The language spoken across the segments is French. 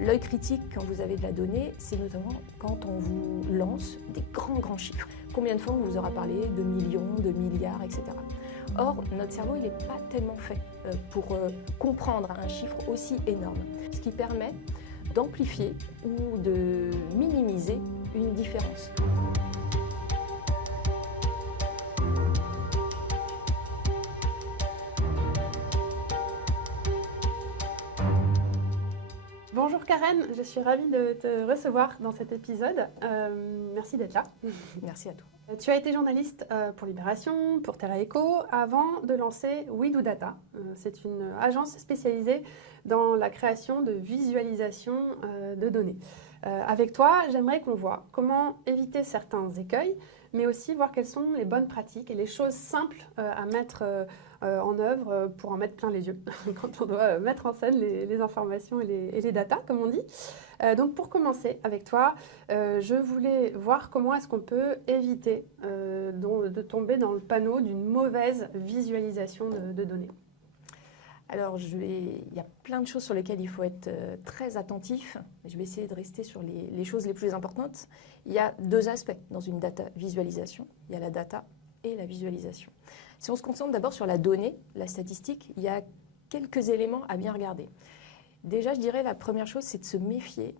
L'œil critique, quand vous avez de la donnée, c'est notamment quand on vous lance des grands chiffres. Combien de fois on vous aura parlé de millions, de milliards, etc. Or, notre cerveau, il n'est pas tellement fait pour comprendre un chiffre aussi énorme, ce qui permet d'amplifier ou de minimiser une différence. Bonjour Karen, je suis ravie de te recevoir dans cet épisode. Merci d'être là. Merci à toi. Tu as été journaliste pour Libération, pour Terra Echo, avant de lancer We Do Data. C'est une agence spécialisée dans la création de visualisation de données. Avec toi, j'aimerais qu'on voit comment éviter certains écueils, mais aussi voir quelles sont les bonnes pratiques et les choses simples à mettre en œuvre pour en mettre plein les yeux quand on doit mettre en scène les informations et les datas, comme on dit. Donc pour commencer avec toi, je voulais voir comment est-ce qu'on peut éviter de tomber dans le panneau d'une mauvaise visualisation de données. Alors, il y a plein de choses sur lesquelles il faut être très attentif. Je vais essayer de rester sur les choses les plus importantes. Il y a deux aspects dans une data visualisation. Il y a la data et la visualisation. Si on se concentre d'abord sur la donnée, la statistique, il y a quelques éléments à bien regarder. Déjà, je dirais la première chose, c'est de se méfier.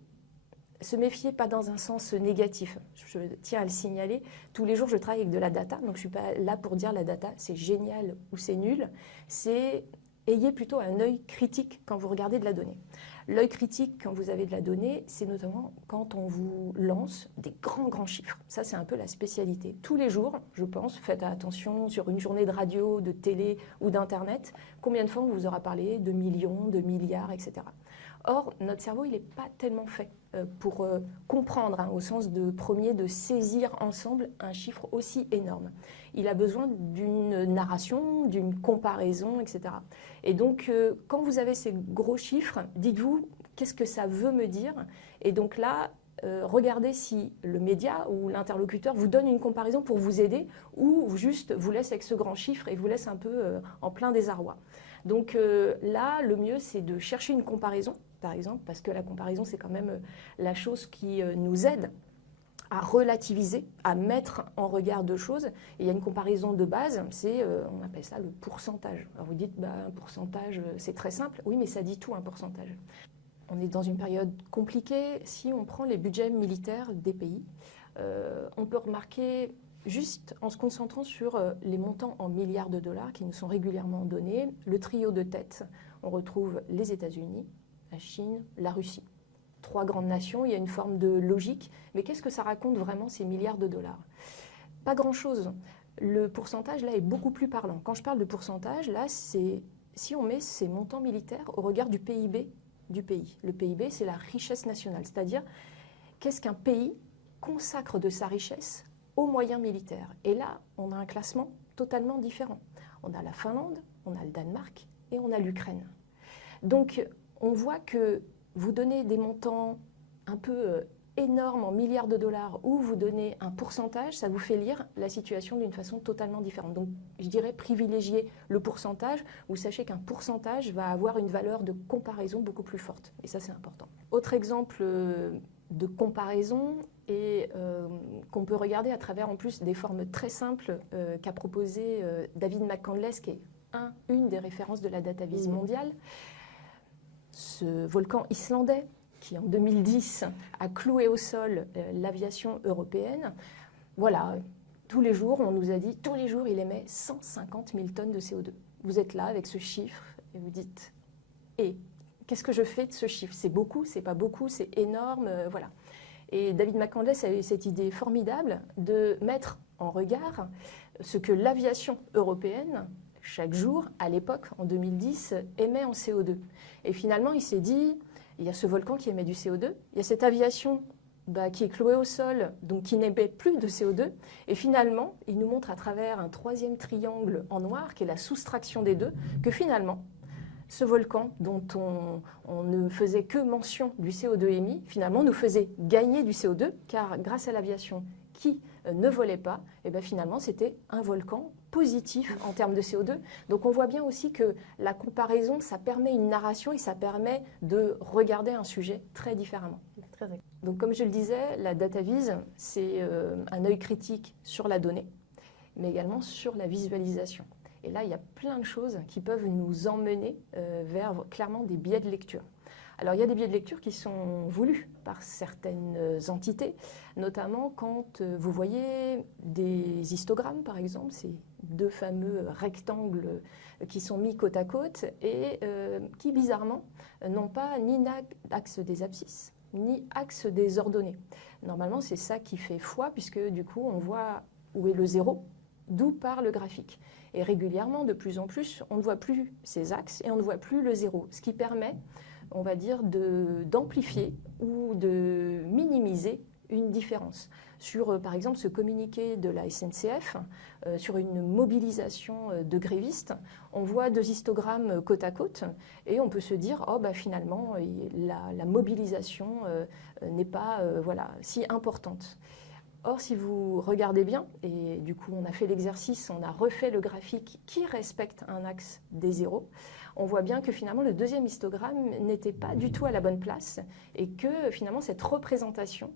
Se méfier pas dans un sens négatif. Je tiens à le signaler. Tous les jours, je travaille avec de la data. Donc, je ne suis pas là pour dire la data, c'est génial ou c'est nul. Ayez plutôt un œil critique quand vous regardez de la donnée. L'œil critique, quand vous avez de la donnée, c'est notamment quand on vous lance des grands chiffres. Ça, c'est un peu la spécialité. Tous les jours, je pense, faites attention sur une journée de radio, de télé ou d'Internet, combien de fois on vous aura parlé de millions, de milliards, etc. Or, notre cerveau, il n'est pas tellement fait pour comprendre, au sens de premier, de saisir ensemble un chiffre aussi énorme. Il a besoin d'une narration, d'une comparaison, etc. Et donc, quand vous avez ces gros chiffres, dites-vous, qu'est-ce que ça veut me dire? Et donc là, regardez si le média ou l'interlocuteur vous donne une comparaison pour vous aider ou juste vous laisse avec ce grand chiffre et vous laisse un peu en plein désarroi. Donc là, le mieux, c'est de chercher une comparaison, par exemple, parce que la comparaison, c'est quand même la chose qui nous aide à relativiser, à mettre en regard deux choses. Et il y a une comparaison de base, on appelle ça le pourcentage. Alors vous dites, un pourcentage, c'est très simple. Oui, mais ça dit tout, un pourcentage. On est dans une période compliquée. Si on prend les budgets militaires des pays, on peut remarquer, juste en se concentrant sur les montants en milliards de dollars qui nous sont régulièrement donnés, le trio de tête, on retrouve les États-Unis, la Chine, la Russie. Trois grandes nations, il y a une forme de logique. Mais qu'est-ce que ça raconte vraiment, ces milliards de dollars? Pas grand-chose. Le pourcentage, là, est beaucoup plus parlant. Quand je parle de pourcentage, là, c'est si on met ces montants militaires au regard du PIB du pays. Le PIB, c'est la richesse nationale. C'est-à-dire, qu'est-ce qu'un pays consacre de sa richesse aux moyens militaires? Et là, on a un classement totalement différent. On a la Finlande, on a le Danemark et on a l'Ukraine. Donc, on voit que vous donnez des montants un peu énormes en milliards de dollars ou vous donnez un pourcentage, ça vous fait lire la situation d'une façon totalement différente. Donc, je dirais privilégier le pourcentage. Vous sachez qu'un pourcentage va avoir une valeur de comparaison beaucoup plus forte. Et ça, c'est important. Autre exemple de comparaison et qu'on peut regarder à travers en plus des formes très simples qu'a proposé David McCandless, qui est une des références de la DataVis mondiale. Ce volcan islandais qui, en 2010, a cloué au sol l'aviation européenne. Voilà, tous les jours, on nous a dit, tous les jours, il émet 150 000 tonnes de CO2. Vous êtes là avec ce chiffre et vous dites, qu'est-ce que je fais de ce chiffre? C'est beaucoup, c'est pas beaucoup, c'est énorme, voilà. Et David McCandless a eu cette idée formidable de mettre en regard ce que l'aviation européenne, chaque jour, à l'époque, en 2010, émet en CO2. Et finalement, il s'est dit, il y a ce volcan qui émet du CO2, il y a cette aviation qui est clouée au sol, donc qui n'émet plus de CO2. Et finalement, il nous montre à travers un troisième triangle en noir, qui est la soustraction des deux, que finalement, ce volcan dont on ne faisait que mention du CO2 émis, finalement nous faisait gagner du CO2, car grâce à l'aviation qui ne volait pas, et bien finalement c'était un volcan positif en termes de CO2. Donc on voit bien aussi que la comparaison, ça permet une narration et ça permet de regarder un sujet très différemment. Donc comme je le disais, la data vise, c'est un œil critique sur la donnée, mais également sur la visualisation. Et là, il y a plein de choses qui peuvent nous emmener vers clairement des biais de lecture. Alors, il y a des biais de lecture qui sont voulus par certaines entités, notamment quand vous voyez des histogrammes, par exemple, ces deux fameux rectangles qui sont mis côte à côte et qui, bizarrement, n'ont pas ni axe des abscisses, ni axe des ordonnées. Normalement, c'est ça qui fait foi, puisque du coup, on voit où est le zéro, d'où part le graphique. Et régulièrement, de plus en plus, on ne voit plus ces axes et on ne voit plus le zéro, ce qui permet, on va dire, d'amplifier ou de minimiser une différence. Sur, par exemple, ce communiqué de la SNCF, sur une mobilisation de grévistes, on voit deux histogrammes côte à côte et on peut se dire, oh, bah, finalement, la mobilisation n'est pas voilà, si importante. Or, si vous regardez bien, et du coup on a fait l'exercice, on a refait le graphique qui respecte un axe des zéros, on voit bien que finalement le deuxième histogramme n'était pas du tout à la bonne place et que finalement cette représentation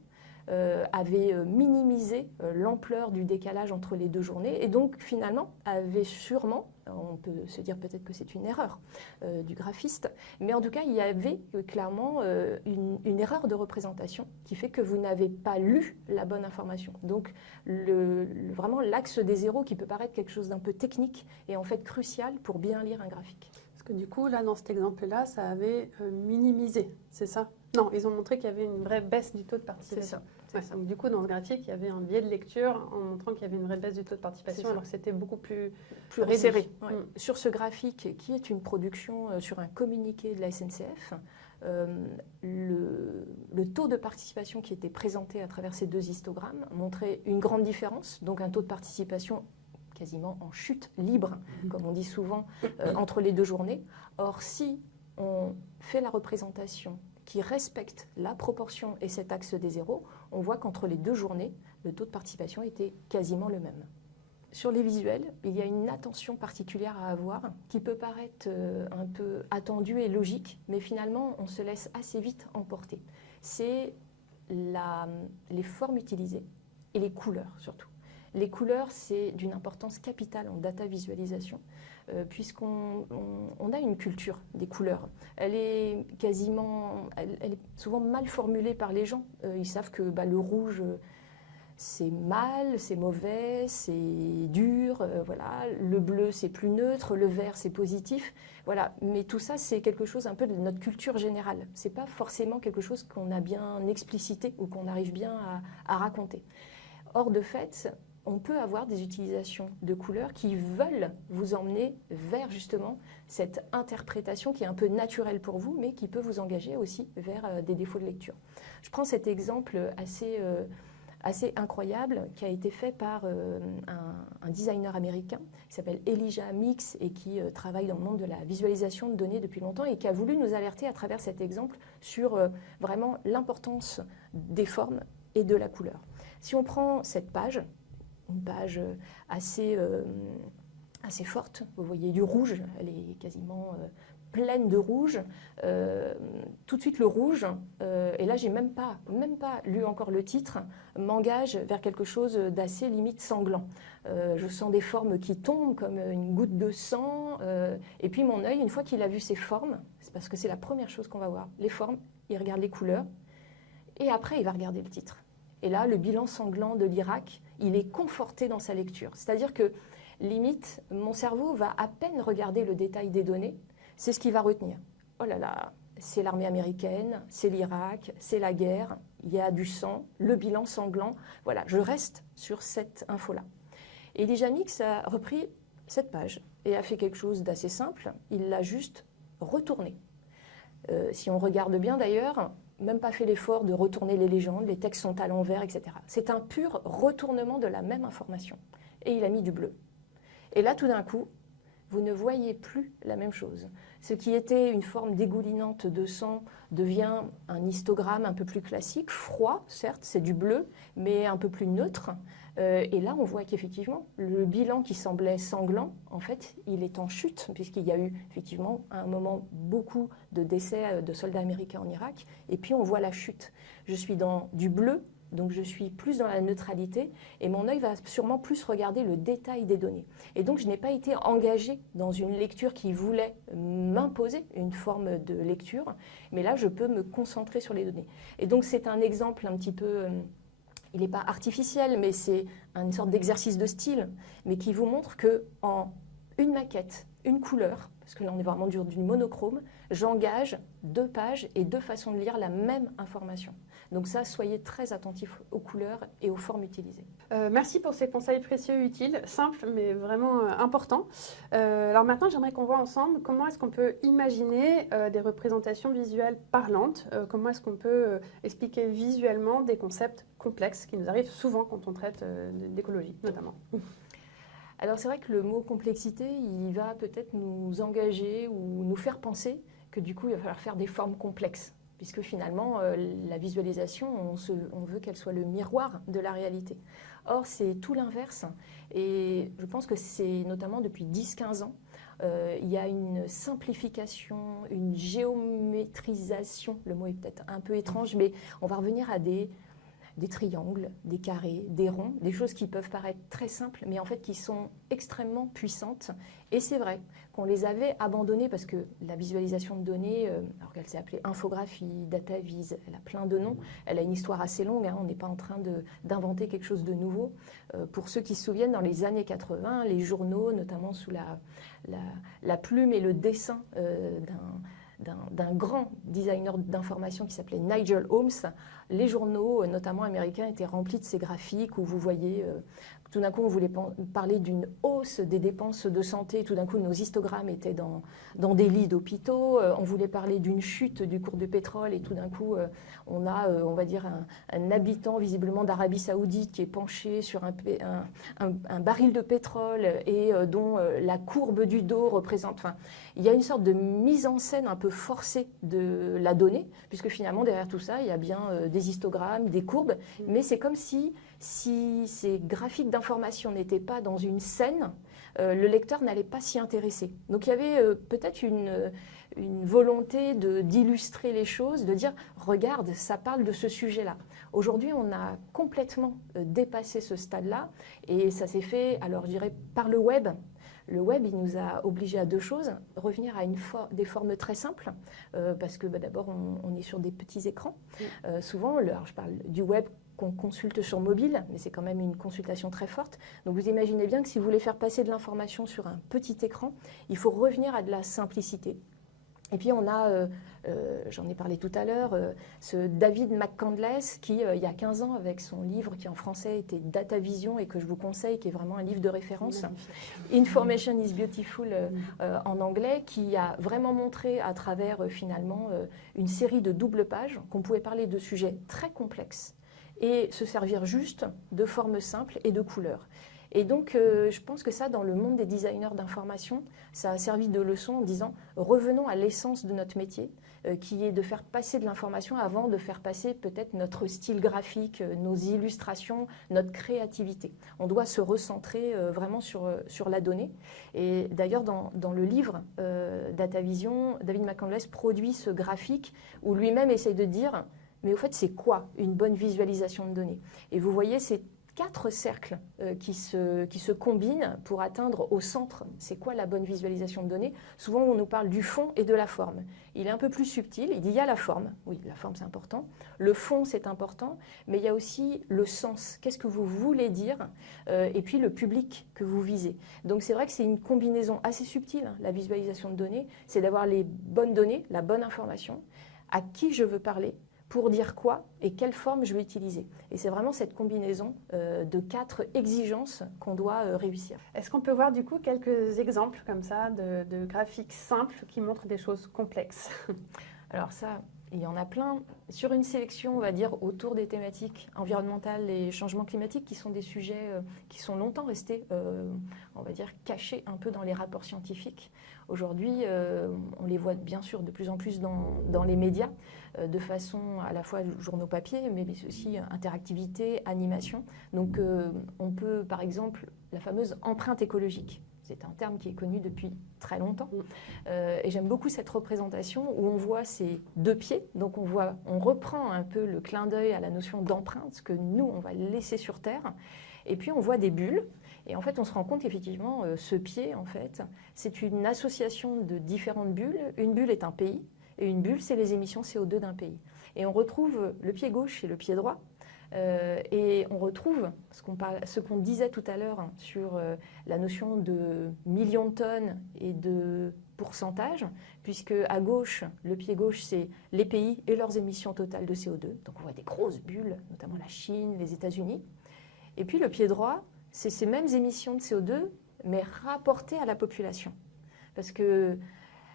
avait minimisé l'ampleur du décalage entre les deux journées et donc finalement avait sûrement, on peut se dire peut-être que c'est une erreur du graphiste, mais en tout cas il y avait clairement une erreur de représentation qui fait que vous n'avez pas lu la bonne information. Donc vraiment l'axe des zéros qui peut paraître quelque chose d'un peu technique est en fait crucial pour bien lire un graphique. Parce que du coup là dans cet exemple-là ça avait minimisé, c'est ça? Non, ils ont montré qu'il y avait une vraie baisse du taux de participation. C'est ça. Donc, du coup, dans ce graphique, il y avait un biais de lecture en montrant qu'il y avait une vraie baisse du taux de participation, alors que c'était beaucoup plus resserré. Ouais. Sur ce graphique, qui est une production sur un communiqué de la SNCF, le taux de participation qui était présenté à travers ces deux histogrammes montrait une grande différence, donc un taux de participation quasiment en chute libre, comme on dit souvent, entre les deux journées. Or, si on fait la représentation qui respecte la proportion et cet axe des zéros, on voit qu'entre les deux journées, le taux de participation était quasiment le même. Sur les visuels, il y a une attention particulière à avoir qui peut paraître un peu attendue et logique, mais finalement, on se laisse assez vite emporter. C'est les formes utilisées et les couleurs surtout. Les couleurs, c'est d'une importance capitale en data visualisation, puisqu'on a une culture des couleurs. Elle est souvent mal formulée par les gens. Ils savent que le rouge, c'est mal, c'est mauvais, c'est dur, voilà. Le bleu, c'est plus neutre, le vert, c'est positif. Voilà. Mais tout ça, c'est quelque chose un peu de notre culture générale. Ce n'est pas forcément quelque chose qu'on a bien explicité ou qu'on arrive bien à raconter. Or, de fait, on peut avoir des utilisations de couleurs qui veulent vous emmener vers justement cette interprétation qui est un peu naturelle pour vous, mais qui peut vous engager aussi vers des défauts de lecture. Je prends cet exemple assez incroyable qui a été fait par un designer américain qui s'appelle Elijah Mix et qui travaille dans le monde de la visualisation de données depuis longtemps et qui a voulu nous alerter à travers cet exemple sur vraiment l'importance des formes et de la couleur. Si on prend cette page, une page assez forte. Vous voyez du rouge, elle est quasiment pleine de rouge. Tout de suite le rouge, et là j'ai même pas lu encore le titre, m'engage vers quelque chose d'assez limite sanglant. Je sens des formes qui tombent comme une goutte de sang, et puis mon œil, une fois qu'il a vu ces formes, c'est parce que c'est la première chose qu'on va voir, les formes, il regarde les couleurs, et après il va regarder le titre. Et là, le bilan sanglant de l'Irak, il est conforté dans sa lecture. C'est-à-dire que, limite, mon cerveau va à peine regarder le détail des données, c'est ce qu'il va retenir. Oh là là, c'est l'armée américaine, c'est l'Irak, c'est la guerre, il y a du sang, le bilan sanglant. Voilà, je reste sur cette info-là. Et Elijah Mix a repris cette page et a fait quelque chose d'assez simple, il l'a juste retournée. Si on regarde bien d'ailleurs, même pas fait l'effort de retourner les légendes, les textes sont à l'envers, etc. C'est un pur retournement de la même information. Et il a mis du bleu. Et là, tout d'un coup, vous ne voyez plus la même chose. Ce qui était une forme dégoulinante de sang devient un histogramme un peu plus classique, froid, certes, c'est du bleu, mais un peu plus neutre. Et là, on voit qu'effectivement, le bilan qui semblait sanglant, en fait, il est en chute, puisqu'il y a eu effectivement à un moment beaucoup de décès de soldats américains en Irak. Et puis, on voit la chute. Je suis dans du bleu, donc je suis plus dans la neutralité, et mon œil va sûrement plus regarder le détail des données. Et donc, je n'ai pas été engagée dans une lecture qui voulait m'imposer une forme de lecture, mais là, je peux me concentrer sur les données. Et donc, c'est un exemple un petit peu... il n'est pas artificiel, mais c'est une sorte d'exercice de style, mais qui vous montre qu'en une maquette, une couleur, parce que là on est vraiment du monochrome, j'engage 2 pages et 2 façons de lire la même information. Donc ça, soyez très attentifs aux couleurs et aux formes utilisées. Merci pour ces conseils précieux et utiles, simples mais vraiment importants. Alors maintenant, j'aimerais qu'on voit ensemble comment est-ce qu'on peut imaginer des représentations visuelles parlantes, comment est-ce qu'on peut expliquer visuellement des concepts complexes qui nous arrivent souvent quand on traite d'écologie, notamment. Alors c'est vrai que le mot complexité, il va peut-être nous engager ou nous faire penser que du coup, il va falloir faire des formes complexes. Puisque finalement, la visualisation, on veut qu'elle soit le miroir de la réalité. Or, c'est tout l'inverse. Et je pense que c'est notamment depuis 10-15 ans, il y a une simplification, une géométrisation, le mot est peut-être un peu étrange, mais on va revenir à des triangles, des carrés, des ronds, des choses qui peuvent paraître très simples, mais en fait qui sont extrêmement puissantes. Et c'est vrai qu'on les avait abandonnées parce que la visualisation de données, alors qu'elle s'est appelée infographie, data vise, elle a plein de noms, elle a une histoire assez longue, hein, on n'est pas en train d'inventer quelque chose de nouveau. Pour ceux qui se souviennent, dans les années 80, les journaux, notamment sous la plume et le dessin d'un grand designer d'information qui s'appelait Nigel Holmes, les journaux, notamment américains, étaient remplis de ces graphiques où vous voyez, tout d'un coup, on voulait parler d'une hausse des dépenses de santé, tout d'un coup, nos histogrammes étaient dans des lits d'hôpitaux, on voulait parler d'une chute du cours du pétrole, et tout d'un coup, on a, on va dire, un habitant visiblement d'Arabie Saoudite qui est penché sur un baril de pétrole et dont la courbe du dos représente... Enfin, il y a une sorte de mise en scène un peu forcée de la donnée, puisque finalement, derrière tout ça, il y a bien des histogrammes, des courbes, mais c'est comme si ces graphiques d'information n'étaient pas dans une scène, le lecteur n'allait pas s'y intéresser. Donc il y avait peut-être une volonté d'illustrer les choses, de dire « regarde, ça parle de ce sujet-là ». Aujourd'hui, on a complètement dépassé ce stade-là, et ça s'est fait, alors je dirais, par le web. Le web, il nous a obligés à 2 choses, revenir à des formes très simples, parce que d'abord, on est sur des petits écrans. Souvent, alors je parle du web qu'on consulte sur mobile, mais c'est quand même une consultation très forte. Donc vous imaginez bien que si vous voulez faire passer de l'information sur un petit écran, il faut revenir à de la simplicité. Et puis on a, j'en ai parlé tout à l'heure, ce David McCandless qui, il y a 15 ans, avec son livre qui en français était Data Vision et que je vous conseille, qui est vraiment un livre de référence, Information is Beautiful en anglais, qui a vraiment montré à travers finalement une série de doubles pages qu'on pouvait parler de sujets très complexes et se servir juste de formes simples et de couleurs. Et donc, je pense que ça, dans le monde des designers d'information, ça a servi de leçon en disant « revenons à l'essence de notre métier », qui est de faire passer de l'information avant de faire passer peut-être notre style graphique, nos illustrations, notre créativité. On doit se recentrer vraiment sur la donnée. Et d'ailleurs, dans le livre Data Vision, David McCandless produit ce graphique où lui-même essaye de dire « mais au fait, c'est quoi une bonne visualisation de données ?» Et vous voyez, c'est 4 cercles qui se combinent pour atteindre au centre. C'est quoi la bonne visualisation de données? Souvent, on nous parle du fond et de la forme. Il est un peu plus subtil. Il dit il y a la forme. Oui, la forme, c'est important. Le fond, c'est important. Mais il y a aussi le sens. Qu'est-ce que vous voulez dire? Et puis, le public que vous visez. Donc, c'est vrai que c'est une combinaison assez subtile, hein, la visualisation de données. C'est d'avoir les bonnes données, la bonne information, à qui je veux parler, pour dire quoi et quelle forme je vais utiliser. Et c'est vraiment cette combinaison de 4 exigences qu'on doit réussir. Est-ce qu'on peut voir du coup quelques exemples comme ça de graphiques simples qui montrent des choses complexes? Alors ça, il y en a plein. Sur une sélection, on va dire, autour des thématiques environnementales et changements climatiques, qui sont des sujets qui sont longtemps restés, on va dire, cachés un peu dans les rapports scientifiques. Aujourd'hui, on les voit bien sûr de plus en plus dans les médias, de façon à la fois journaux papier, mais aussi interactivité, animation. Donc on peut, par exemple, la fameuse empreinte écologique. C'est un terme qui est connu depuis très longtemps. Et j'aime beaucoup cette représentation où on voit ces deux pieds. Donc on reprend un peu le clin d'œil à la notion d'empreinte que nous, on va laisser sur Terre. Et puis on voit des bulles. Et en fait, on se rend compte qu'effectivement, ce pied, en fait, c'est une association de différentes bulles. Une bulle est un pays. Et une bulle, c'est les émissions CO2 d'un pays. Et on retrouve le pied gauche et le pied droit. Et on retrouve ce qu'on disait tout à l'heure sur la notion de millions de tonnes et de pourcentage, puisque à gauche, le pied gauche, c'est les pays et leurs émissions totales de CO2. Donc on voit des grosses bulles, notamment la Chine, les États-Unis. Et puis le pied droit, c'est ces mêmes émissions de CO2, mais rapportées à la population. Parce que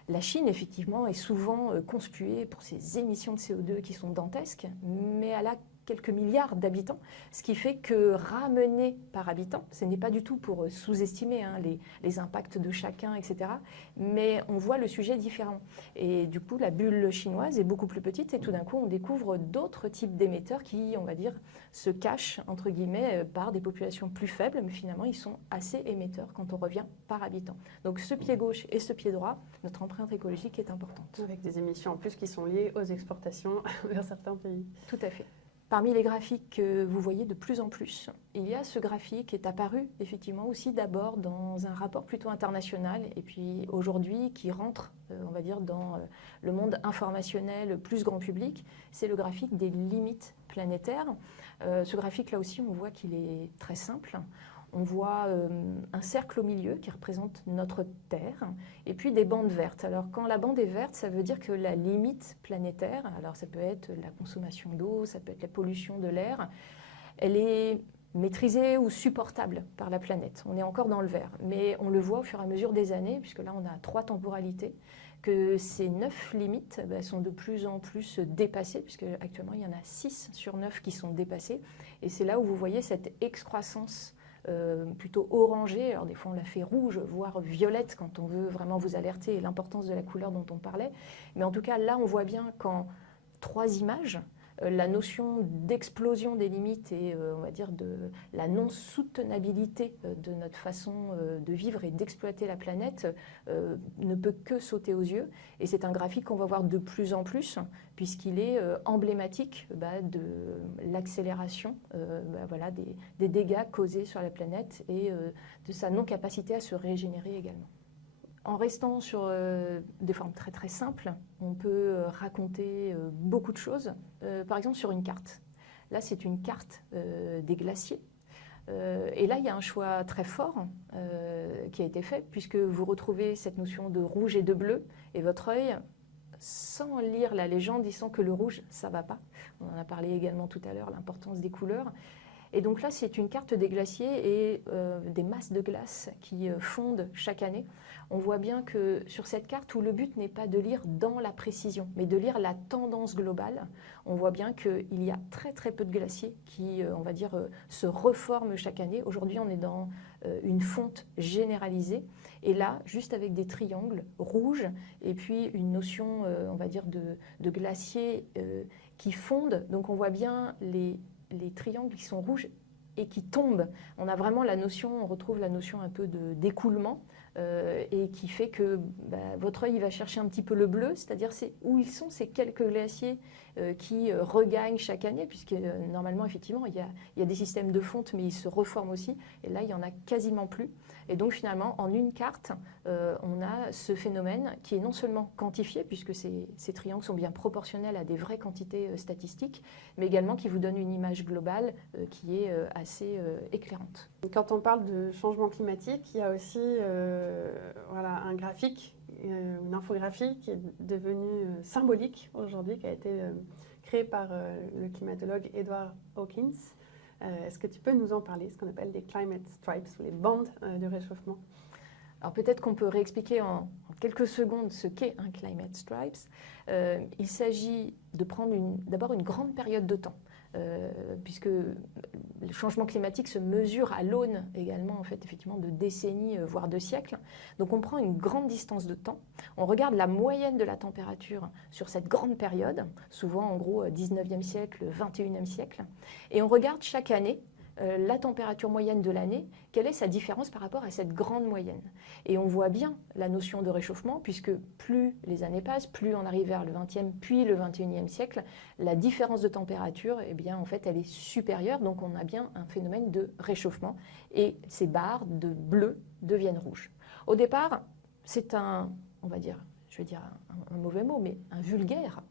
la Chine, effectivement, est souvent conspuée pour ses émissions de CO2 qui sont dantesques, mais elle a quelques milliards d'habitants, ce qui fait que ramener par habitant, ce n'est pas du tout pour sous-estimer les impacts de chacun, etc., mais on voit le sujet différent. Et du coup, la bulle chinoise est beaucoup plus petite et tout d'un coup, on découvre d'autres types d'émetteurs qui, on va dire, se cachent, entre guillemets, par des populations plus faibles, mais finalement, ils sont assez émetteurs quand on revient par habitant. Donc ce pied gauche et ce pied droit, notre empreinte écologique est importante. Avec des émissions en plus qui sont liées aux exportations vers certains pays. Tout à fait. Parmi les graphiques que vous voyez de plus en plus, il y a ce graphique qui est apparu effectivement aussi d'abord dans un rapport plutôt international et puis aujourd'hui qui rentre, on va dire, dans le monde informationnel plus grand public. C'est le graphique des limites planétaires. Ce graphique là aussi, on voit qu'il est très simple. On voit un cercle au milieu qui représente notre Terre et puis des bandes vertes. Alors quand la bande est verte, ça veut dire que la limite planétaire, alors ça peut être la consommation d'eau, ça peut être la pollution de l'air, elle est maîtrisée ou supportable par la planète. On est encore dans le vert, mais on le voit au fur et à mesure des années, puisque là on a 3 temporalités, que ces 9 limites sont de plus en plus dépassées, puisque actuellement il y en a 6 sur 9 qui sont dépassées. Et c'est là où vous voyez cette excroissance plutôt orangée, alors des fois on la fait rouge, voire violette quand on veut vraiment vous alerter et l'importance de la couleur dont on parlait. Mais en tout cas, là on voit bien qu'en 3 images, la notion d'explosion des limites et on va dire de la non-soutenabilité de notre façon de vivre et d'exploiter la planète ne peut que sauter aux yeux. Et c'est un graphique qu'on va voir de plus en plus puisqu'il est emblématique de l'accélération voilà, des dégâts causés sur la planète et de sa non-capacité à se régénérer également. En restant sur des formes très très simples, on peut raconter beaucoup de choses. Par exemple sur une carte. Là c'est une carte des glaciers. Et là il y a un choix très fort qui a été fait puisque vous retrouvez cette notion de rouge et de bleu et votre œil, sans lire la légende, disant que le rouge ça va pas. On en a parlé également tout à l'heure, l'importance des couleurs. Et donc là, c'est une carte des glaciers et des masses de glace qui fondent chaque année. On voit bien que sur cette carte, où le but n'est pas de lire dans la précision, mais de lire la tendance globale, on voit bien qu'il y a très très peu de glaciers qui, on va dire, se reforment chaque année. Aujourd'hui, on est dans une fonte généralisée. Et là, juste avec des triangles rouges et puis une notion, on va dire, de glaciers qui fondent. Donc on voit bien les triangles qui sont rouges et qui tombent. On a vraiment la notion, on retrouve la notion un peu d'écoulement et qui fait que votre œil va chercher un petit peu le bleu, c'est-à-dire où ils sont ces quelques glaciers qui regagnent chaque année, puisque normalement, effectivement, il y a des systèmes de fonte, mais ils se reforment aussi, et là, il n'y en a quasiment plus. Et donc, finalement, en une carte, on a ce phénomène qui est non seulement quantifié, puisque ces triangles sont bien proportionnels à des vraies quantités statistiques, mais également qui vous donne une image globale qui est assez éclairante. Quand on parle de changement climatique, il y a aussi voilà, un graphique, une infographie qui est devenue symbolique aujourd'hui, qui a été créée par le climatologue Edward Hawkins. Est-ce que tu peux nous en parler, ce qu'on appelle les climate stripes ou les bandes de réchauffement ? Alors peut-être qu'on peut réexpliquer en quelques secondes ce qu'est un climate stripes. Il s'agit de prendre d'abord une grande période de temps, puisque le changement climatique se mesure à l'aune également en fait, effectivement, de décennies, voire de siècles. Donc on prend une grande distance de temps, on regarde la moyenne de la température sur cette grande période, souvent en gros 19e siècle, 21e siècle, et on regarde chaque année la température moyenne de l'année, quelle est sa différence par rapport à cette grande moyenne. Et on voit bien la notion de réchauffement, puisque plus les années passent, plus on arrive vers le 20e puis le 21e siècle, la différence de température, eh bien, en fait, elle est supérieure, donc on a bien un phénomène de réchauffement, et ces barres de bleu deviennent rouges. Au départ, c'est on va dire, je vais dire un mauvais mot, mais un vulgaire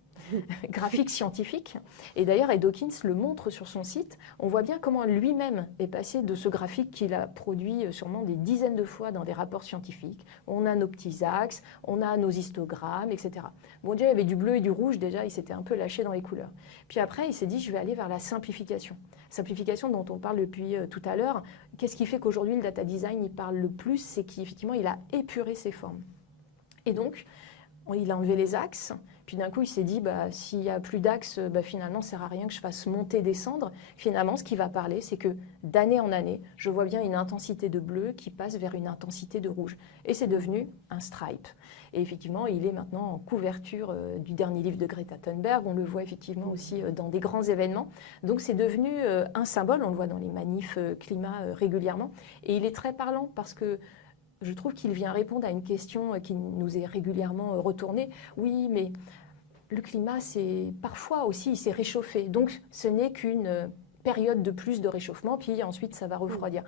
graphique scientifique. Et d'ailleurs, Ed Hawkins le montre sur son site. On voit bien comment lui-même est passé de ce graphique qu'il a produit sûrement des dizaines de fois dans des rapports scientifiques. On a nos petits axes, on a nos histogrammes, etc. Bon, déjà, il y avait du bleu et du rouge. Déjà, il s'était un peu lâché dans les couleurs. Puis après, il s'est dit, je vais aller vers la simplification. Simplification dont on parle depuis tout à l'heure. Qu'est-ce qui fait qu'aujourd'hui, le data design, il parle le plus? C'est qu'effectivement, il a épuré ses formes. Et donc, il a enlevé les axes. Puis d'un coup, il s'est dit, s'il n'y a plus d'axes, finalement, ça ne sert à rien que je fasse monter, descendre. Finalement, ce qui va parler, c'est que d'année en année, je vois bien une intensité de bleu qui passe vers une intensité de rouge. Et c'est devenu un stripe. Et effectivement, il est maintenant en couverture du dernier livre de Greta Thunberg. On le voit effectivement aussi dans des grands événements. Donc c'est devenu un symbole, on le voit dans les manifs climat régulièrement. Et il est très parlant parce que je trouve qu'il vient répondre à une question qui nous est régulièrement retournée. Oui, mais le climat, parfois aussi, il s'est réchauffé. Donc, ce n'est qu'une période de plus de réchauffement, puis ensuite, ça va refroidir.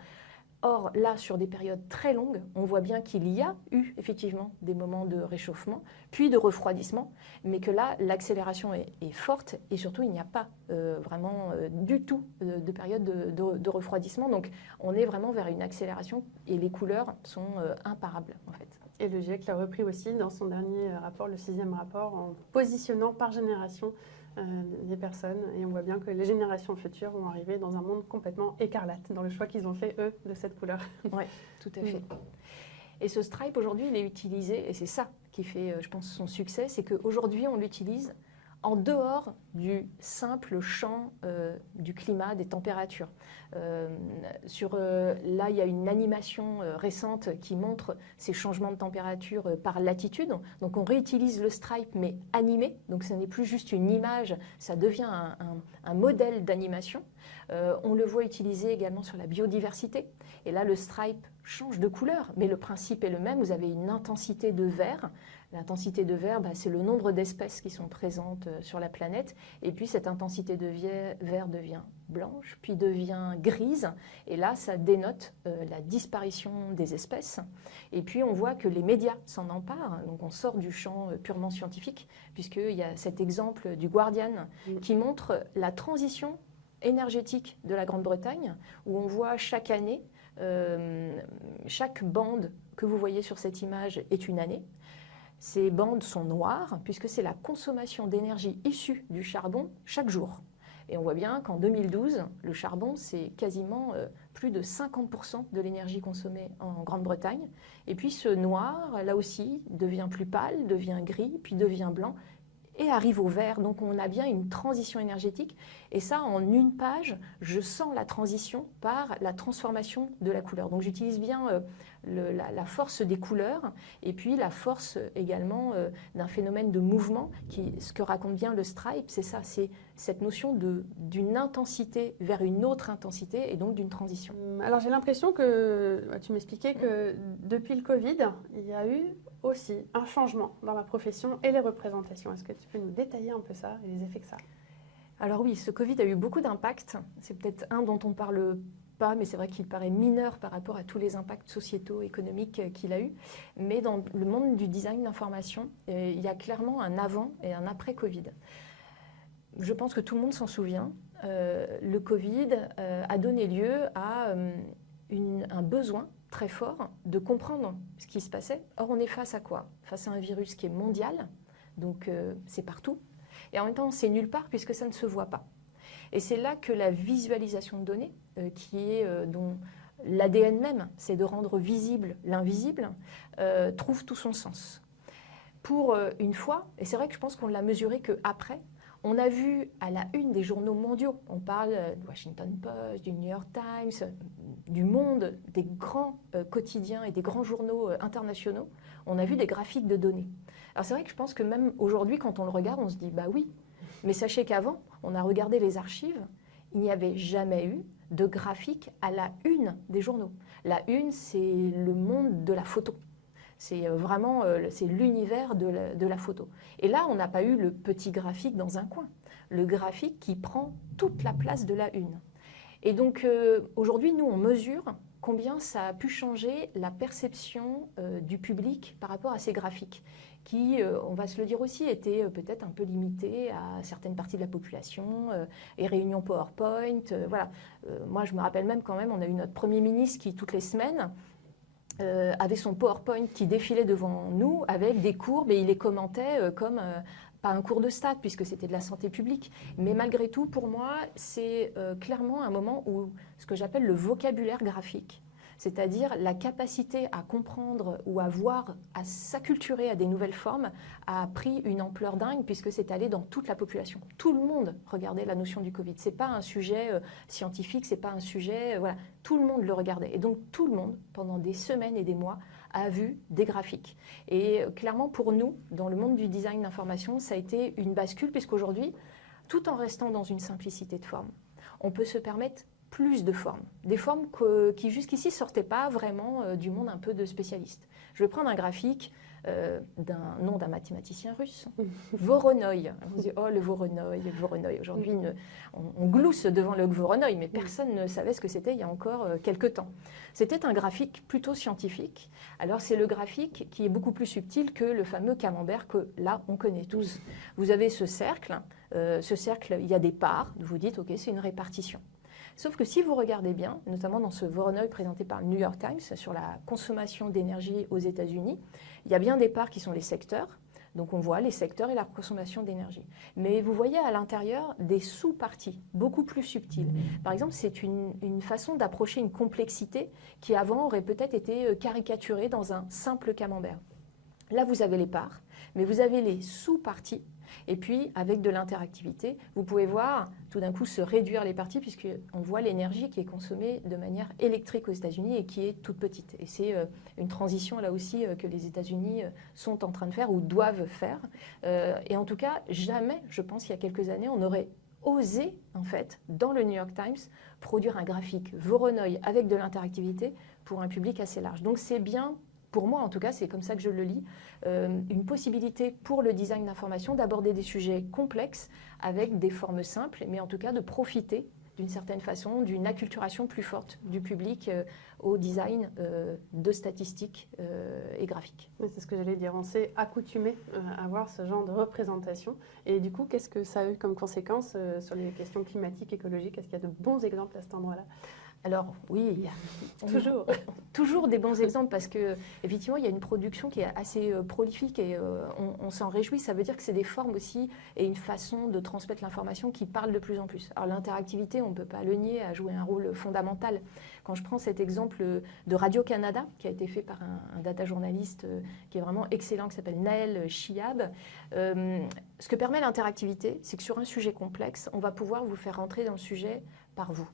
Or, là, sur des périodes très longues, on voit bien qu'il y a eu effectivement des moments de réchauffement, puis de refroidissement, mais que là, l'accélération est forte et surtout, il n'y a pas vraiment du tout de période de refroidissement. Donc, on est vraiment vers une accélération et les couleurs sont imparables en fait. Et le GIEC l'a repris aussi dans son dernier rapport, le 6e rapport, en positionnant par génération des personnes. Et on voit bien que les générations futures vont arriver dans un monde complètement écarlate, dans le choix qu'ils ont fait, eux, de cette couleur. Oui, tout à fait. Et ce stripe, aujourd'hui, il est utilisé, et c'est ça qui fait, je pense, son succès, c'est qu'aujourd'hui, on l'utilise en dehors du simple champ du climat, des températures. Là, il y a une animation récente qui montre ces changements de température par latitude. Donc, on réutilise le stripe, mais animé. Donc, ce n'est plus juste une image, ça devient un modèle d'animation. On le voit utilisé également sur la biodiversité. Et là, le stripe change de couleur, mais le principe est le même. Vous avez une intensité de vert. L'intensité de vert, c'est le nombre d'espèces qui sont présentes sur la planète. Et puis, cette intensité de vert devient blanche, puis devient grise. Et là, ça dénote la disparition des espèces. Et puis, on voit que les médias s'en emparent. Donc, on sort du champ purement scientifique, puisqu'il y a cet exemple du Guardian qui montre la transition énergétique de la Grande-Bretagne, où on voit chaque année, chaque bande que vous voyez sur cette image est une année. Ces bandes sont noires puisque c'est la consommation d'énergie issue du charbon chaque jour. Et on voit bien qu'en 2012, le charbon, c'est quasiment plus de 50% de l'énergie consommée en Grande-Bretagne. Et puis ce noir, là aussi, devient plus pâle, devient gris, puis devient blanc et arrive au vert. Donc on a bien une transition énergétique. Et ça, en une page, je sens la transition par la transformation de la couleur. Donc j'utilise bien la force des couleurs et puis la force également d'un phénomène de mouvement. Ce que raconte bien le stripe, c'est ça, c'est cette notion d'une intensité vers une autre intensité et donc d'une transition. Alors j'ai l'impression que, tu m'expliquais que depuis le Covid, il y a eu aussi un changement dans la profession et les représentations. Est-ce que tu peux nous détailler un peu ça et les effets que ça a ? Alors oui, ce Covid a eu beaucoup d'impacts. C'est peut-être un dont on ne parle pas, mais c'est vrai qu'il paraît mineur par rapport à tous les impacts sociétaux, économiques qu'il a eu. Mais dans le monde du design d'information, il y a clairement un avant et un après Covid. Je pense que tout le monde s'en souvient. Le Covid a donné lieu à un besoin très fort de comprendre ce qui se passait. Or, on est face à quoi ? Face à un virus qui est mondial, donc c'est partout. Et en même temps, c'est nulle part puisque ça ne se voit pas. Et c'est là que la visualisation de données, dont l'ADN même, c'est de rendre visible l'invisible, trouve tout son sens. Pour une fois, et c'est vrai que je pense qu'on l'a mesuré qu'après, on a vu à la une des journaux mondiaux, on parle du Washington Post, du New York Times, du Monde, des grands quotidiens et des grands journaux internationaux, on a vu des graphiques de données. Alors c'est vrai que je pense que même aujourd'hui, quand on le regarde, on se dit bah oui, mais sachez qu'avant, on a regardé les archives, il n'y avait jamais eu de graphique à la une des journaux. La une, c'est le monde de la photo. C'est vraiment c'est l'univers de la photo. Et là, on n'a pas eu le petit graphique dans un coin. Le graphique qui prend toute la place de la une. Et donc, aujourd'hui, nous, on mesure combien ça a pu changer la perception du public par rapport à ces graphiques qui, on va se le dire aussi, étaient peut-être un peu limités à certaines parties de la population, et réunions PowerPoint, voilà. Moi, je me rappelle même quand même, on a eu notre Premier ministre qui, toutes les semaines, avait son PowerPoint qui défilait devant nous avec des courbes et il les commentait comme pas un cours de stade puisque c'était de la santé publique. Mais malgré tout, pour moi, c'est clairement un moment où ce que j'appelle le vocabulaire graphique, c'est-à-dire la capacité à comprendre ou à voir, à s'acculturer à des nouvelles formes, a pris une ampleur dingue puisque c'est allé dans toute la population. Tout le monde regardait la notion du Covid. C'est pas un sujet scientifique, c'est pas un sujet... voilà, tout le monde le regardait. Et donc tout le monde, pendant des semaines et des mois, a vu des graphiques. Et clairement, pour nous, dans le monde du design d'information, ça a été une bascule puisqu'aujourd'hui, tout en restant dans une simplicité de forme, on peut se permettre plus de formes, des formes qui jusqu'ici ne sortaient pas vraiment du monde un peu de spécialistes. Je vais prendre un graphique d'un nom d'un mathématicien russe, Voronoi. On dit, oh le Voronoi, le Voronoi. Aujourd'hui, on glousse devant le Voronoi, mais personne ne savait ce que c'était il y a encore quelques temps. C'était un graphique plutôt scientifique. Alors c'est le graphique qui est beaucoup plus subtil que le fameux camembert que là, on connaît tous. Vous avez ce cercle, il y a des parts, vous dites, ok, c'est une répartition. Sauf que si vous regardez bien, notamment dans ce Voronoi présenté par le New York Times sur la consommation d'énergie aux États-Unis, il y a bien des parts qui sont les secteurs. Donc on voit les secteurs et la consommation d'énergie. Mais vous voyez à l'intérieur des sous-parties beaucoup plus subtiles. Par exemple, c'est une façon d'approcher une complexité qui avant aurait peut-être été caricaturée dans un simple camembert. Là, vous avez les parts, mais vous avez les sous-parties. Et puis, avec de l'interactivité, vous pouvez voir tout d'un coup se réduire les parties puisqu'on voit l'énergie qui est consommée de manière électrique aux États-Unis et qui est toute petite. Et c'est une transition là aussi que les États-Unis sont en train de faire ou doivent faire. Et en tout cas, jamais, je pense, il y a quelques années, on aurait osé, en fait, dans le New York Times, produire un graphique Voronoi avec de l'interactivité pour un public assez large. Donc c'est bien... Pour moi, en tout cas, c'est comme ça que je le lis, une possibilité pour le design d'information d'aborder des sujets complexes avec des formes simples, mais en tout cas de profiter d'une certaine façon d'une acculturation plus forte du public au design de statistiques et graphiques. Oui, c'est ce que j'allais dire, on s'est accoutumé à avoir ce genre de représentation. Et du coup, qu'est-ce que ça a eu comme conséquence sur les questions climatiques, écologiques? Est-ce qu'il y a de bons exemples à cet endroit-là? Alors oui, toujours des bons exemples parce que effectivement il y a une production qui est assez prolifique et on s'en réjouit. Ça veut dire que c'est des formes aussi et une façon de transmettre l'information qui parle de plus en plus. Alors l'interactivité, on ne peut pas le nier, a joué un rôle fondamental. Quand je prends cet exemple de Radio-Canada qui a été fait par un data journaliste qui est vraiment excellent, qui s'appelle Naël Chiab, ce que permet l'interactivité, c'est que sur un sujet complexe, on va pouvoir vous faire rentrer dans le sujet par vous.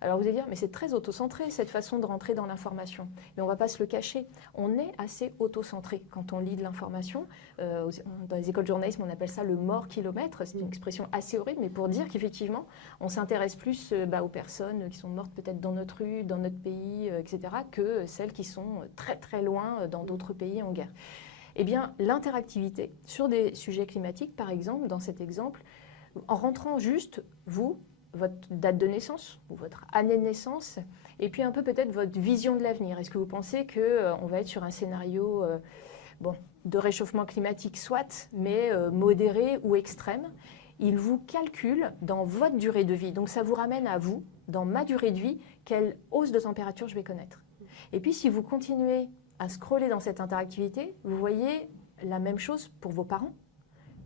Alors vous allez dire, mais c'est très auto-centré cette façon de rentrer dans l'information. Mais on ne va pas se le cacher, on est assez auto-centré quand on lit de l'information. Dans les écoles de journalisme, on appelle ça le mort-kilomètre. C'est une expression assez horrible, mais pour dire qu'effectivement, on s'intéresse plus aux personnes qui sont mortes peut-être dans notre rue, dans notre pays, etc., que celles qui sont très très loin dans d'autres pays en guerre. Eh bien, l'interactivité sur des sujets climatiques, par exemple, dans cet exemple, en rentrant juste, vous, votre date de naissance ou votre année de naissance, et puis un peu peut-être votre vision de l'avenir. Est-ce que vous pensez qu'on va être sur un scénario de réchauffement climatique soit, mais modéré ou extrême? Il vous calcule dans votre durée de vie. Donc ça vous ramène à vous, dans ma durée de vie, quelle hausse de température je vais connaître. Et puis si vous continuez à scroller dans cette interactivité, vous voyez la même chose pour vos parents,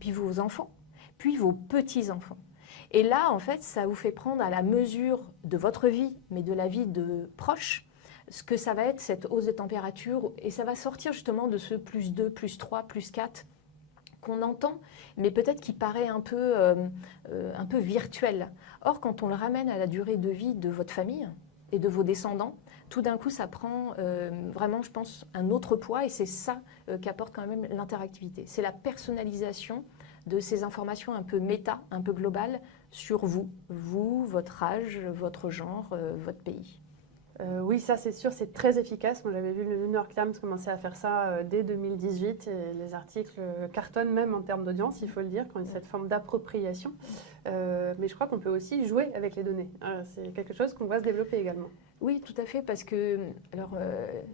puis vos enfants, puis vos petits-enfants. Et là, en fait, ça vous fait prendre à la mesure de votre vie, mais de la vie de proches, ce que ça va être cette hausse de température, et ça va sortir justement de ce +2, +3, +4 qu'on entend, mais peut-être qui paraît un peu virtuel. Or, quand on le ramène à la durée de vie de votre famille et de vos descendants, tout d'un coup, ça prend vraiment, je pense, un autre poids, et c'est ça qu'apporte quand même l'interactivité. C'est la personnalisation de ces informations un peu méta, un peu globales sur vous, votre âge, votre genre, votre pays. Oui, ça c'est sûr, c'est très efficace. Moi j'avais vu le New York Times commencer à faire ça dès 2018 et les articles cartonnent même en termes d'audience, il faut le dire, quand il y a cette forme d'appropriation. Mais je crois qu'on peut aussi jouer avec les données. C'est quelque chose qu'on va se développer également. Oui, tout à fait, parce que, alors,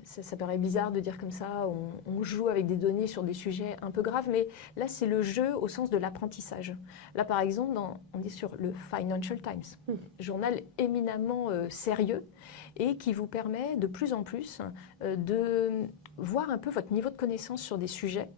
ça paraît bizarre de dire comme ça, on joue avec des données sur des sujets un peu graves, mais là, c'est le jeu au sens de l'apprentissage. Là, par exemple, on est sur le Financial Times, journal éminemment sérieux et qui vous permet de plus en plus de voir un peu votre niveau de connaissance sur des sujets.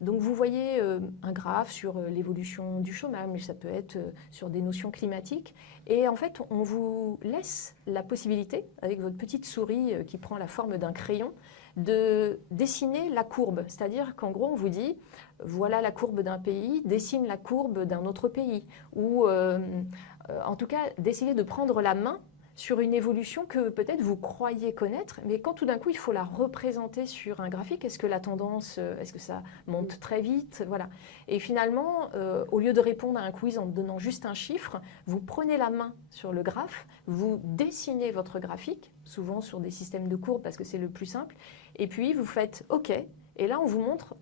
Donc vous voyez un graphe sur l'évolution du chômage, mais ça peut être sur des notions climatiques. Et en fait, on vous laisse la possibilité, avec votre petite souris qui prend la forme d'un crayon, de dessiner la courbe. C'est-à-dire qu'en gros, on vous dit, voilà la courbe d'un pays, dessine la courbe d'un autre pays. Ou en tout cas, d'essayer de prendre la main sur une évolution que peut-être vous croyez connaître, mais quand tout d'un coup il faut la représenter sur un graphique, est-ce que la tendance, est-ce que ça monte très vite, voilà. Et finalement, au lieu de répondre à un quiz en donnant juste un chiffre, vous prenez la main sur le graphe, vous dessinez votre graphique, souvent sur des systèmes de courbes parce que c'est le plus simple, et puis vous faites OK, et là on vous montre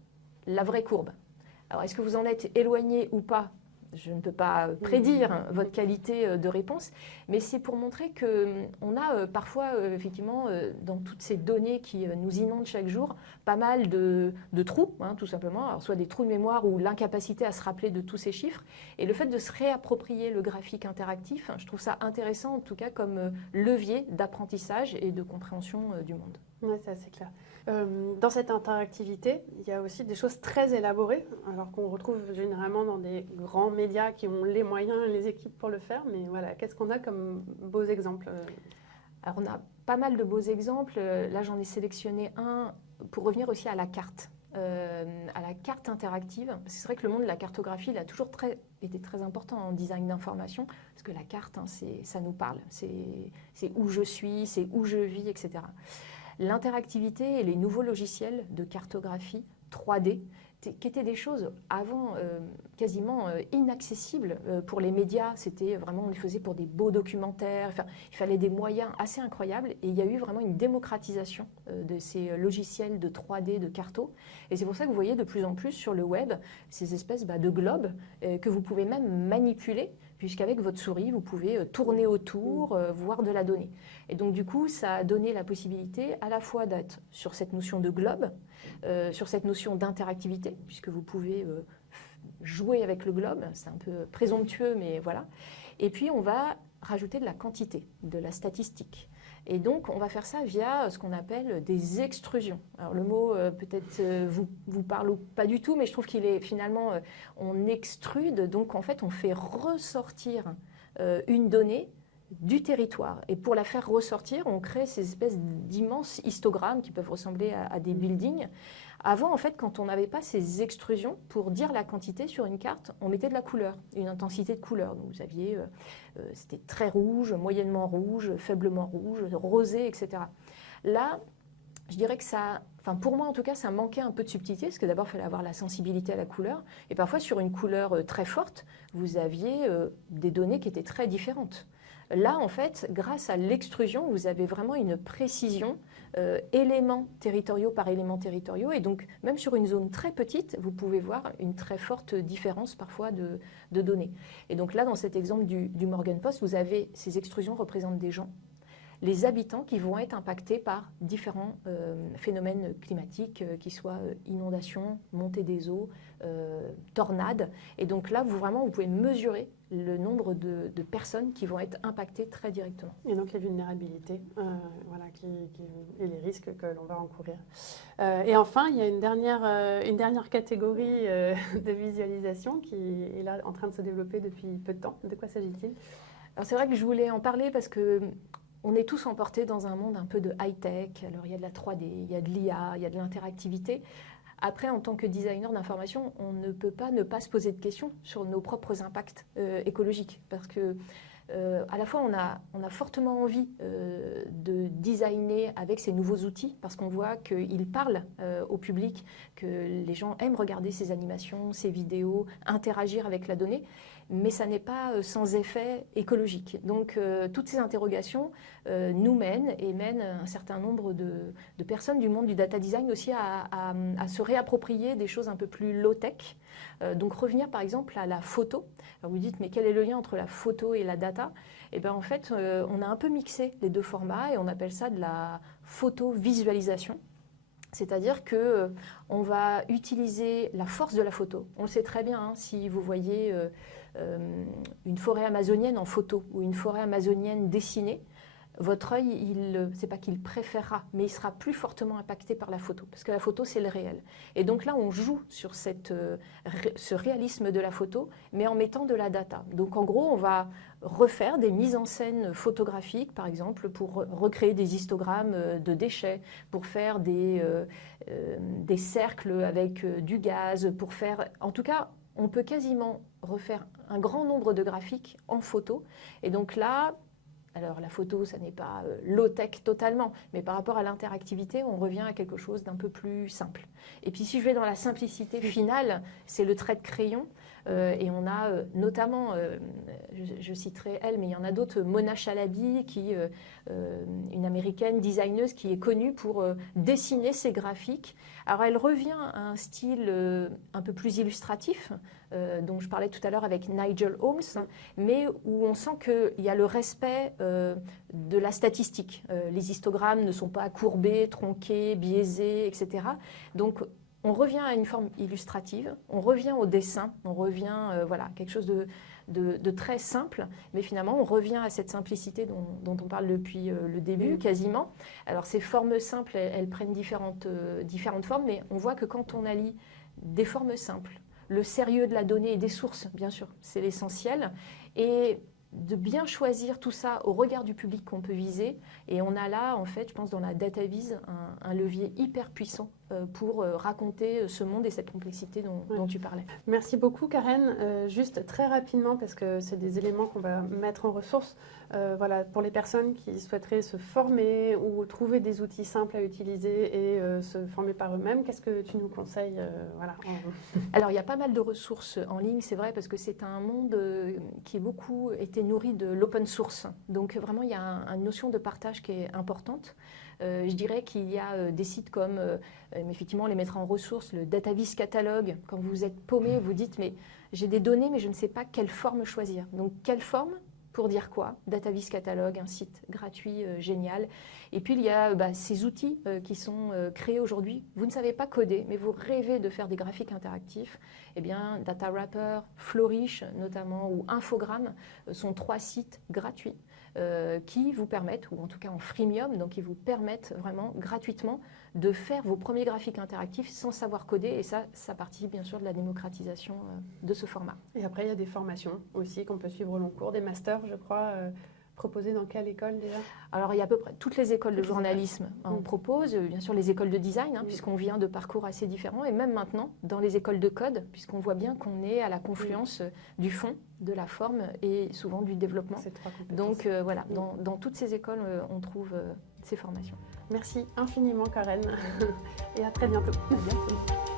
la vraie courbe. Alors est-ce que vous en êtes éloigné ou pas ? Je ne peux pas prédire votre qualité de réponse, mais c'est pour montrer qu'on a parfois, effectivement, dans toutes ces données qui nous inondent chaque jour, pas mal de trous, tout simplement. Alors, soit des trous de mémoire ou l'incapacité à se rappeler de tous ces chiffres. Et le fait de se réapproprier le graphique interactif, je trouve ça intéressant, en tout cas, comme levier d'apprentissage et de compréhension du monde. Oui, c'est assez clair. Dans cette interactivité, il y a aussi des choses très élaborées, alors qu'on retrouve généralement dans des grands médias qui ont les moyens et les équipes pour le faire. Mais voilà, qu'est-ce qu'on a comme beaux exemples ? Alors, on a pas mal de beaux exemples. Là, j'en ai sélectionné un pour revenir aussi à la carte interactive. Parce que c'est vrai que le monde de la cartographie, il a toujours été très important en design d'information, parce que la carte, ça nous parle. C'est où je suis, c'est où je vis, etc. L'interactivité et les nouveaux logiciels de cartographie 3D, qui étaient des choses avant quasiment inaccessibles pour les médias. C'était vraiment, on les faisait pour des beaux documentaires. Enfin, il fallait des moyens assez incroyables. Et il y a eu vraiment une démocratisation de ces logiciels de 3D, de carto. Et c'est pour ça que vous voyez de plus en plus sur le web ces espèces de globes que vous pouvez même manipuler, puisqu'avec votre souris, vous pouvez tourner autour, voir de la donnée. Et donc, du coup, ça a donné la possibilité à la fois d'être sur cette notion de globe, sur cette notion d'interactivité, puisque vous pouvez jouer avec le globe. C'est un peu présomptueux, mais voilà. Et puis, on va rajouter de la quantité, de la statistique. Et donc, on va faire ça via ce qu'on appelle des extrusions. Alors, le mot peut-être vous parle ou pas du tout, mais je trouve qu'il est finalement, on extrude. Donc, en fait, on fait ressortir une donnée du territoire. Et pour la faire ressortir, on crée ces espèces d'immenses histogrammes qui peuvent ressembler à des buildings. Avant, en fait, quand on n'avait pas ces extrusions, pour dire la quantité sur une carte, on mettait de la couleur, une intensité de couleur. Donc vous aviez, c'était très rouge, moyennement rouge, faiblement rouge, rosé, etc. Là, je dirais que ça, enfin pour moi en tout cas, ça manquait un peu de subtilité, parce que d'abord, il fallait avoir la sensibilité à la couleur. Et parfois, sur une couleur très forte, vous aviez des données qui étaient très différentes. Là, en fait, grâce à l'extrusion, vous avez vraiment une précision, éléments territoriaux par éléments territoriaux. Et donc, même sur une zone très petite, vous pouvez voir une très forte différence parfois de données. Et donc là, dans cet exemple du Morgan Post, vous avez ces extrusions représentent des gens, les habitants qui vont être impactés par différents phénomènes climatiques, qui soient inondations, montée des eaux, tornades. Et donc là, vous pouvez mesurer le nombre de personnes qui vont être impactées très directement. Et donc les vulnérabilités et les risques que l'on va encourir. Et enfin, il y a une dernière catégorie de visualisation qui est là en train de se développer depuis peu de temps. De quoi s'agit-il ? Alors c'est vrai que je voulais en parler parce que on est tous emportés dans un monde un peu de high-tech. Alors, il y a de la 3D, il y a de l'IA, il y a de l'interactivité. Après, en tant que designer d'information, on ne peut pas ne pas se poser de questions sur nos propres impacts écologiques. Parce que, à la fois, on a fortement envie de designer avec ces nouveaux outils, parce qu'on voit qu'ils parlent au public, que les gens aiment regarder ces animations, ces vidéos, interagir avec la donnée. Mais ça n'est pas sans effet écologique. Donc, toutes ces interrogations nous mènent et mènent un certain nombre de personnes du monde du data design aussi à se réapproprier des choses un peu plus low-tech. Donc, revenir par exemple à la photo. Alors, vous dites, mais quel est le lien entre la photo et la data? Eh bien, en fait, on a un peu mixé les deux formats et on appelle ça de la photo-visualisation. C'est-à-dire qu'on va utiliser la force de la photo. On le sait très bien, hein, si vous voyez une forêt amazonienne en photo ou une forêt amazonienne dessinée, votre œil, c'est pas qu'il préférera, mais il sera plus fortement impacté par la photo, parce que la photo, c'est le réel. Et donc là, on joue sur ce réalisme de la photo, mais en mettant de la data. Donc en gros, on va refaire des mises en scène photographiques, par exemple, pour recréer des histogrammes de déchets, pour faire des cercles avec du gaz, pour faire... En tout cas, on peut quasiment refaire un grand nombre de graphiques en photo. Et donc là... Alors la photo, ça n'est pas low-tech totalement, mais par rapport à l'interactivité, on revient à quelque chose d'un peu plus simple. Et puis si je vais dans la simplicité finale, c'est le trait de crayon. Et on a notamment, je citerai elle, mais il y en a d'autres, Mona Chalabi, une américaine designeuse qui est connue pour dessiner ses graphiques. Alors elle revient à un style un peu plus illustratif, dont je parlais tout à l'heure avec Nigel Holmes, mais où on sent qu'il y a le respect de la statistique. Les histogrammes ne sont pas courbés, tronqués, biaisés, etc. Donc on revient à une forme illustrative, on revient au dessin, on revient voilà, quelque chose de très simple, mais finalement on revient à cette simplicité dont on parle depuis le début quasiment. Alors ces formes simples, elles prennent différentes formes, mais on voit que quand on allie des formes simples, le sérieux de la donnée et des sources, bien sûr, c'est l'essentiel, et de bien choisir tout ça au regard du public qu'on peut viser. Et on a là, en fait, je pense, dans la data vise, un levier hyper puissant pour raconter ce monde et cette complexité dont tu parlais. Merci beaucoup, Karen. Juste très rapidement, parce que c'est des éléments qu'on va mettre en ressources. Voilà, pour les personnes qui souhaiteraient se former ou trouver des outils simples à utiliser et se former par eux-mêmes, qu'est-ce que tu nous conseilles voilà. Alors, il y a pas mal de ressources en ligne, c'est vrai, parce que c'est un monde qui a beaucoup été nourri de l'open source. Donc, vraiment, il y a une notion de partage qui est importante. Je dirais qu'il y a des sites comme, effectivement, on les mettra en ressources, le DataVis Catalogue. Quand vous êtes paumé, vous dites, mais j'ai des données, mais je ne sais pas quelle forme choisir. Donc, quelle forme ? Pour dire quoi? DataVis Catalogue, un site gratuit, génial. Et puis, il y a ces outils qui sont créés aujourd'hui. Vous ne savez pas coder, mais vous rêvez de faire des graphiques interactifs. Eh bien, DataWrapper, Flourish notamment, ou Infogrames sont 3 sites gratuits qui vous permettent, ou en tout cas en freemium, donc qui vous permettent vraiment gratuitement de faire vos premiers graphiques interactifs sans savoir coder. Et ça participe bien sûr de la démocratisation de ce format. Et après, il y a des formations aussi qu'on peut suivre au long cours, des masters, je crois, proposés dans quelle école déjà? Alors, il y a à peu près toutes les écoles de journalisme en proposent, bien sûr les écoles de design, puisqu'on vient de parcours assez différents, et même maintenant dans les écoles de code, puisqu'on voit bien qu'on est à la confluence du fond, de la forme et souvent du développement. Donc voilà, dans toutes ces écoles, on trouve ces formations. Merci infiniment, Karen, et à très bientôt. À bientôt.